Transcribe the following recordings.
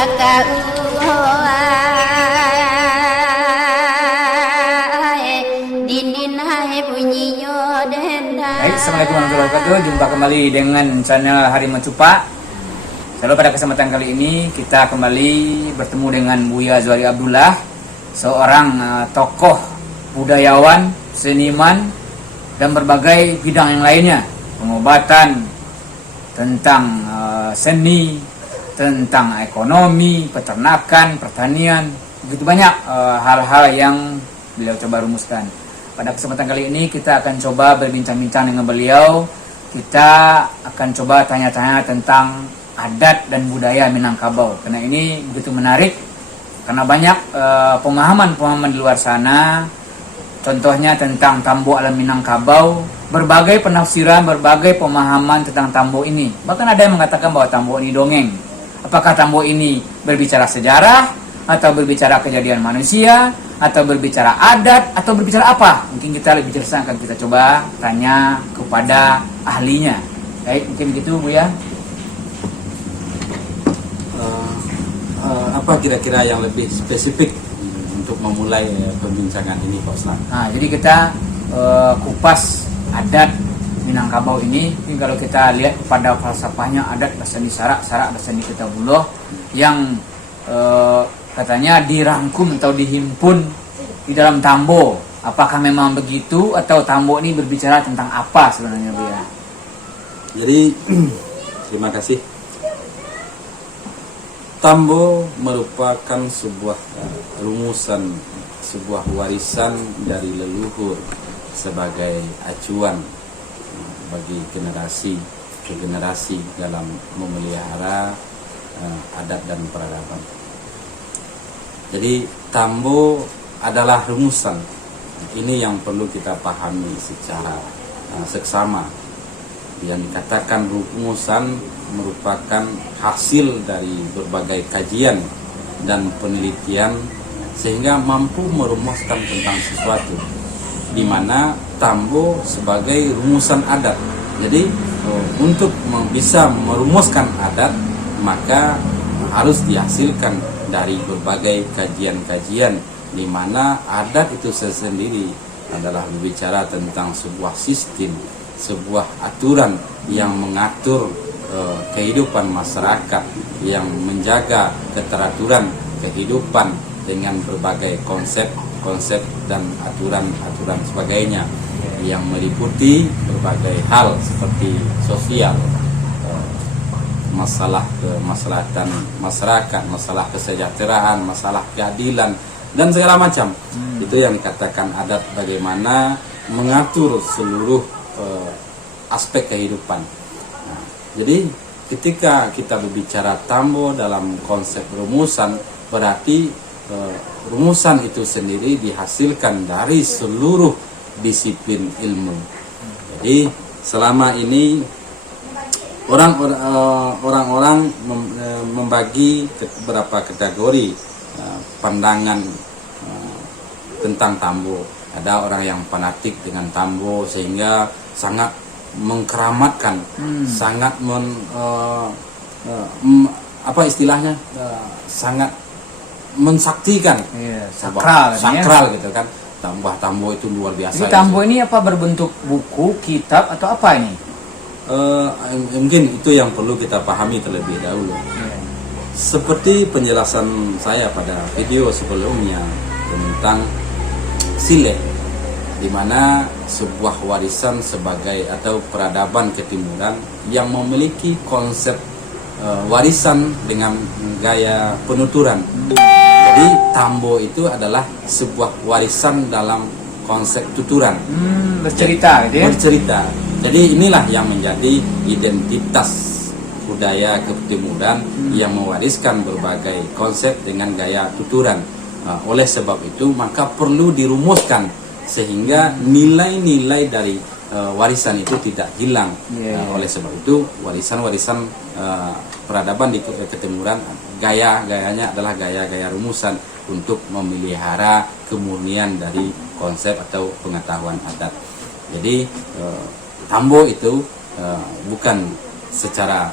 Baik, assalamualaikum warahmatullahi wabarakatuh. Jumpa kembali dengan channel Harimau Cupa. Lalu pada kesempatan kali ini kita kembali bertemu dengan Buya Zuhari Abdullah, seorang tokoh budayawan, seniman, dan berbagai bidang yang lainnya, pengobatan, tentang seni, tentang ekonomi, peternakan, pertanian, begitu banyak hal-hal yang beliau coba rumuskan. Pada kesempatan kali ini kita akan coba berbincang-bincang dengan beliau. Kita akan coba tanya-tanya tentang adat dan budaya Minangkabau. Karena ini begitu menarik, karena banyak pemahaman-pemahaman di luar sana. Contohnya tentang Tambo alam Minangkabau, berbagai penafsiran, berbagai pemahaman tentang Tambo ini. Bahkan ada yang mengatakan bahwa Tambo ini dongeng. Apakah Tambo ini berbicara sejarah, atau berbicara kejadian manusia, atau berbicara adat, atau berbicara apa? Mungkin kita lebih jelas akan kita coba tanya kepada ahlinya. Baik, mungkin begitu Bu ya. Apa kira-kira yang lebih spesifik untuk memulai pembincangan ini Pak Ustaz? Nah, jadi kita kupas adat Minangkabau ini. Ini kalau kita lihat pada falsafahnya adat Basani Sarak, Sarak Basani Kitabuloh, yang katanya dirangkum atau dihimpun di dalam Tambo. Apakah memang begitu atau Tambo ini berbicara tentang apa sebenarnya Bu ya? Jadi terima kasih. Tambo merupakan sebuah rumusan, sebuah warisan dari leluhur sebagai acuan bagi generasi ke generasi dalam memelihara adat dan peradaban. Jadi Tambo adalah rumusan. Ini yang perlu kita pahami secara seksama. Yang dikatakan rumusan merupakan hasil dari berbagai kajian dan penelitian sehingga mampu merumuskan tentang sesuatu, di mana Tambo sebagai rumusan adat. Jadi untuk bisa merumuskan adat maka harus dihasilkan dari berbagai kajian-kajian, di mana adat itu sendiri adalah berbicara tentang sebuah sistem, sebuah aturan yang mengatur kehidupan masyarakat, yang menjaga keteraturan kehidupan dengan berbagai konsep dan aturan sebagainya, yang meliputi berbagai hal seperti sosial, masalah kemaslahatan masyarakat, masalah kesejahteraan, masalah keadilan, dan segala macam. Itu yang dikatakan adat, bagaimana mengatur seluruh aspek kehidupan. Nah, jadi ketika kita berbicara Tambo dalam konsep rumusan, berarti rumusan itu sendiri dihasilkan dari seluruh disiplin ilmu. Jadi selama ini orang-orang membagi beberapa kategori pandangan tentang Tambo. Ada orang yang fanatik dengan Tambo sehingga sangat mengkeramatkan, sangat apa istilahnya, sangat mensaktikan, sakral gitu kan. Tambo itu luar biasa. Jadi Tambo ini apa, berbentuk buku, kitab, atau apa ini? Mungkin itu yang perlu kita pahami terlebih dahulu. Seperti penjelasan saya pada video sebelumnya tentang Sile, di mana sebuah warisan sebagai atau peradaban ketimuran yang memiliki konsep warisan dengan gaya penuturan. Jadi Tambo itu adalah sebuah warisan dalam konsep tuturan, bercerita gitu ya? Bercerita. Jadi inilah yang menjadi identitas budaya ketimuran yang mewariskan berbagai konsep dengan gaya tuturan. Oleh sebab itu maka perlu dirumuskan sehingga nilai-nilai dari warisan itu tidak hilang. Oleh sebab itu warisan-warisan peradaban di ketimuran gaya-gayanya adalah gaya-gaya rumusan untuk memelihara kemurnian dari konsep atau pengetahuan adat. Jadi Tambo itu bukan secara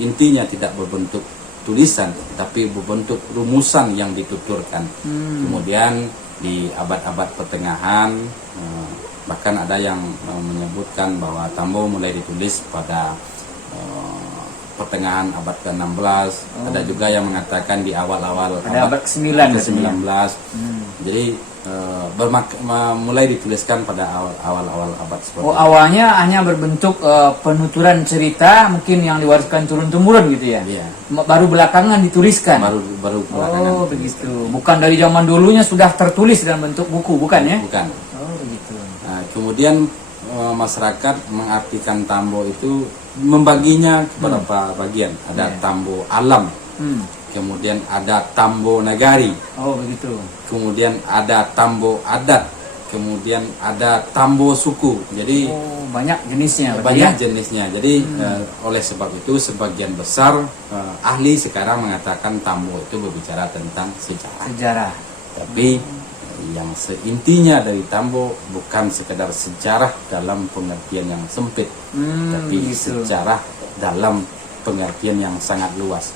intinya tidak berbentuk tulisan, tapi berbentuk rumusan yang dituturkan. Kemudian di abad-abad pertengahan, bahkan ada yang menyebutkan bahwa Tambo mulai ditulis pada pertengahan abad ke-16. Ada juga yang mengatakan di awal-awal abad ke-9 ke-19. Jadi mulai dituliskan pada awal-awal abad seperti itu. Awalnya hanya berbentuk penuturan cerita mungkin yang diwariskan turun-temurun gitu ya. Iya. Baru belakangan dituliskan. Baru belakangan. Begitu. Bukan dari zaman dulunya sudah tertulis dalam bentuk buku, bukan ya? Bukan. Begitu. Nah, kemudian masyarakat mengartikan Tambo itu membaginya kepada bagian. Ada Tambo alam. Kemudian ada Tambo nagari. Begitu. Kemudian ada Tambo adat. Kemudian ada Tambo suku. Jadi banyak jenisnya. Banyak jenisnya. Jadi oleh sebab itu sebagian besar ahli sekarang mengatakan Tambo itu berbicara tentang sejarah. Tapi yang seintinya dari Tambo bukan sekedar sejarah dalam pengertian yang sempit, tapi sejarah dalam pengertian yang sangat luas.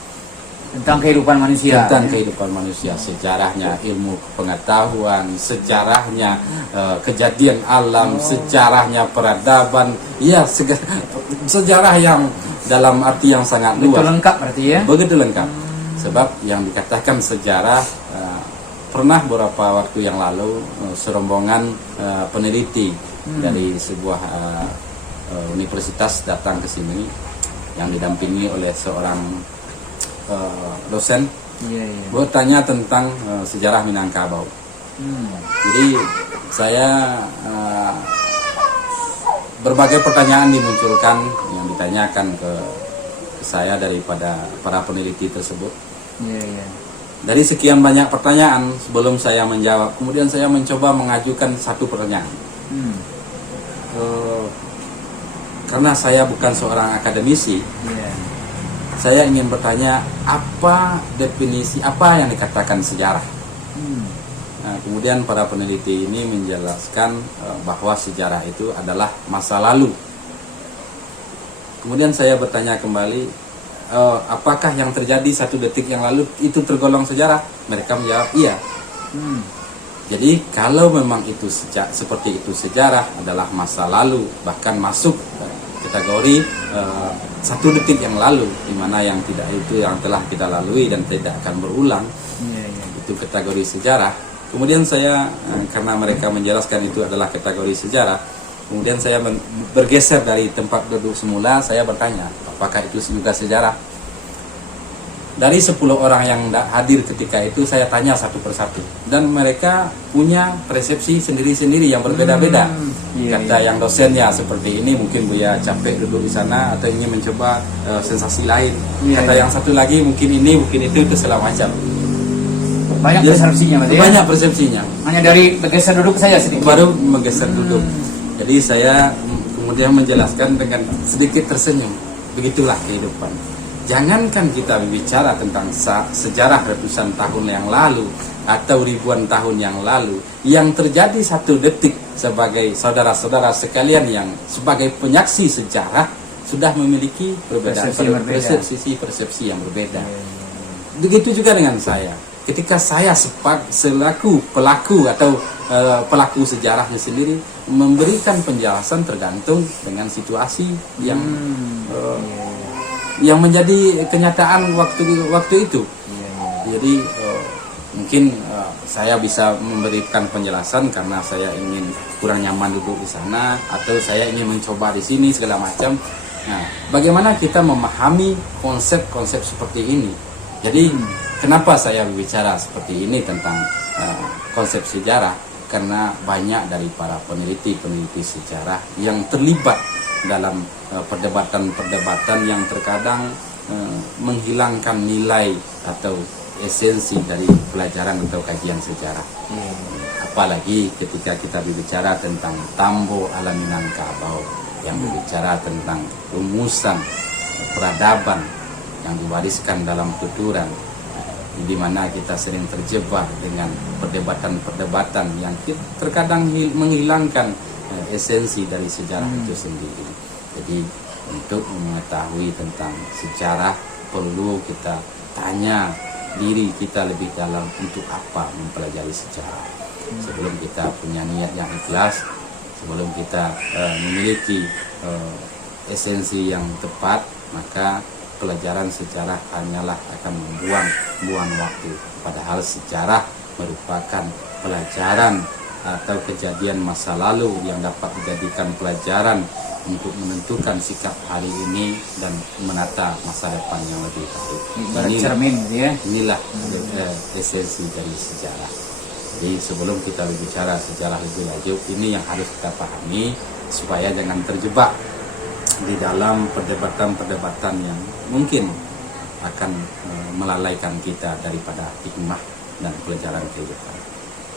Tentang kehidupan manusia. Tentang kehidupan manusia, sejarahnya ilmu pengetahuan, sejarahnya kejadian alam, sejarahnya peradaban, ya sejarah yang dalam arti yang sangat luas. Begitu lengkap berarti ya? Begitu lengkap. Sebab yang dikatakan sejarah, pernah beberapa waktu yang lalu serombongan peneliti dari sebuah universitas datang ke sini yang didampingi oleh seorang dosen bertanya tentang sejarah Minangkabau. Jadi saya berbagai pertanyaan dimunculkan yang ditanyakan ke saya daripada para peneliti tersebut. Dari sekian banyak pertanyaan, sebelum saya menjawab, kemudian saya mencoba mengajukan satu pertanyaan. Karena saya bukan seorang akademisi, saya ingin bertanya apa definisi, apa yang dikatakan sejarah. Nah, kemudian para peneliti ini menjelaskan bahwa sejarah itu adalah masa lalu. Kemudian saya bertanya kembali, apakah yang terjadi 1 detik yang lalu itu tergolong sejarah? Mereka menjawab iya. Jadi kalau memang itu seperti itu sejarah adalah masa lalu, bahkan masuk kategori 1 detik yang lalu, di mana yang tidak itu yang telah kita lalui dan tidak akan berulang, itu kategori sejarah. Kemudian saya karena mereka menjelaskan itu adalah kategori sejarah, kemudian saya bergeser dari tempat duduk semula, saya bertanya, apakah itu juga sejarah? Dari 10 orang yang hadir ketika itu, saya tanya satu persatu. Dan mereka punya persepsi sendiri-sendiri yang berbeda-beda. Kata yang dosennya seperti ini, mungkin Buya capek duduk di sana atau ingin mencoba sensasi lain. Kata yang satu lagi, mungkin ini, mungkin itu segala macam. Banyak persepsinya berarti ya? Banyak persepsinya. Hanya dari bergeser duduk saya sedikit? Baru menggeser duduk. Jadi saya kemudian menjelaskan dengan sedikit tersenyum. Begitulah kehidupan. Jangankan kita berbicara tentang sejarah ratusan tahun yang lalu atau ribuan tahun yang lalu, yang terjadi 1 detik sebagai saudara-saudara sekalian yang sebagai penyaksi sejarah sudah memiliki perbedaan persepsi yang berbeda. Begitu juga dengan saya. Ketika saya selaku pelaku atau pelaku sejarahnya sendiri memberikan penjelasan tergantung dengan situasi yang menjadi kenyataan waktu itu. Jadi mungkin saya bisa memberikan penjelasan karena saya ingin kurang nyaman duduk di sana atau saya ingin mencoba di sini segala macam. Nah, bagaimana kita memahami konsep-konsep seperti ini? Jadi kenapa saya berbicara seperti ini tentang konsep sejarah? Karena banyak dari para peneliti sejarah yang terlibat dalam perdebatan-perdebatan yang terkadang menghilangkan nilai atau esensi dari pelajaran atau kajian sejarah. Apalagi ketika kita berbicara tentang Tambo alam Minangkabau, yang berbicara tentang rumusan peradaban yang diwariskan dalam tuturan, di mana kita sering terjebak dengan perdebatan-perdebatan yang terkadang menghilangkan esensi dari sejarah itu sendiri. Jadi untuk mengetahui tentang sejarah perlu kita tanya diri kita lebih dalam, untuk apa mempelajari sejarah. Sebelum kita punya niat yang ikhlas, sebelum kita memiliki esensi yang tepat, maka pelajaran sejarah hanyalah akan membuang waktu. Padahal sejarah merupakan pelajaran atau kejadian masa lalu yang dapat dijadikan pelajaran untuk menentukan sikap hari ini dan menata masa depan yang lebih baik. Ibarat cermin gitu ya. Inilah esensi dari sejarah. Jadi sebelum kita berbicara sejarah lebih lanjut, ini yang harus kita pahami supaya jangan terjebak di dalam perdebatan-perdebatan yang mungkin akan melalaikan kita daripada hikmah dan pelajaran kehidupan.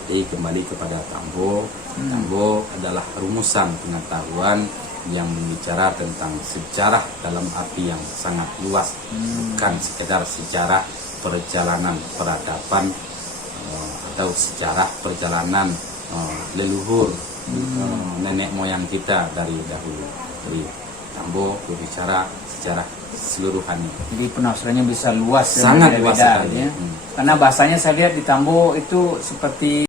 Jadi kembali kepada Tambo. Tambo adalah rumusan pengetahuan yang berbicara tentang sejarah dalam arti yang sangat luas, bukan sekedar sejarah perjalanan peradaban atau sejarah perjalanan leluhur nenek moyang kita dari dahulu. Jadi Tambo berbicara sejarah seluruhannya. Jadi penafsirannya bisa luas, Sangat luas sekali. ya. Karena bahasanya saya lihat di Tambo itu seperti